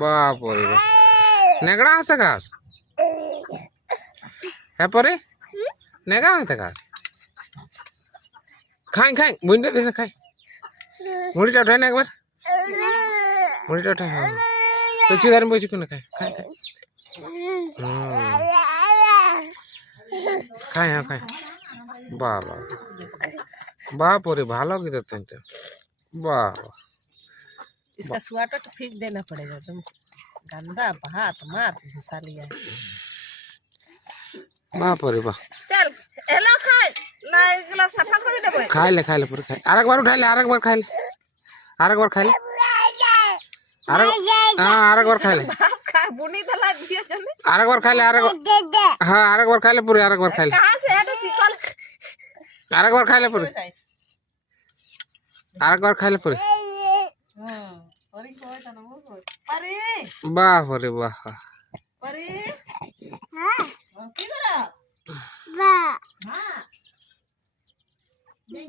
বাপরে বাপ নেগড়া আছে ঘাস এরপরে নেগা হইতে ঘাস খাই খাই বুঝতে দিস খাই মুড়িটা উঠাই না একবার মুড়িটা উঠাই হ্যাঁ তো চিদার বসে কোন খাই খাই খাই খাই হ্যাঁ খাই বাবা বাপরে ভালো কি দেখতে বাবা इसका स्वाटर तो ठीक देना पड़ेगा तुम गंदा भात मात घुसा लिया বাপরে বাপ चल एलो खाई ना एगला सफा कर देबे খাইলে পুরো খাই আরেকবার উঠাইলে আরেকবার খাইলে আরেকবার খাইলে बाप खा बुनी दला दियो चले আরেকবার খাইলে হ্যাঁ আরেকবার খাইলে পুরো আরেকবার খাইলে कहां से है तो सिकल আরেকবার খাইলে পুরো আরেকবার খাইলে পুরো हां परी कोई ता ना बोल परी বাহ রে বাহ परी हां की करा वाह हां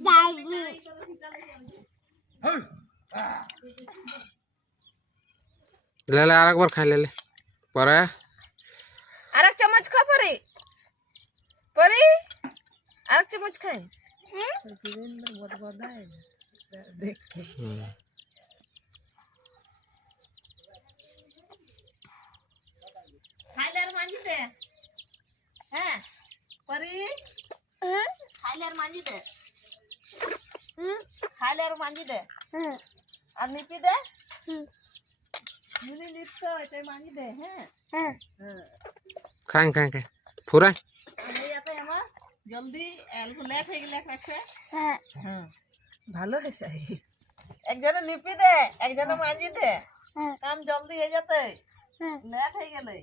दादी ले আরেকবার খাই ले পরে आरक चम्मच खा परी आरक चम्मच खाए वीरेंद्र बहुत बड़ा है देख के खाइलेर मांजी दे हैं परी खाइलेर मांजी दे खाइलेर मांजी दे और निपी दे मुनी लिपतो एते मांजी दे हैं খাই খাই খাই ফুরাই আমি ইয়াতে আমার জলদি এলফ লেট হয়ে গেলে খাচ্ছে হ্যাঁ ভালো হয়েছে একজনে নিপি দে একজনে মাজি দে কাম জলদি হয়ে যেতে লেট হয়ে গেলে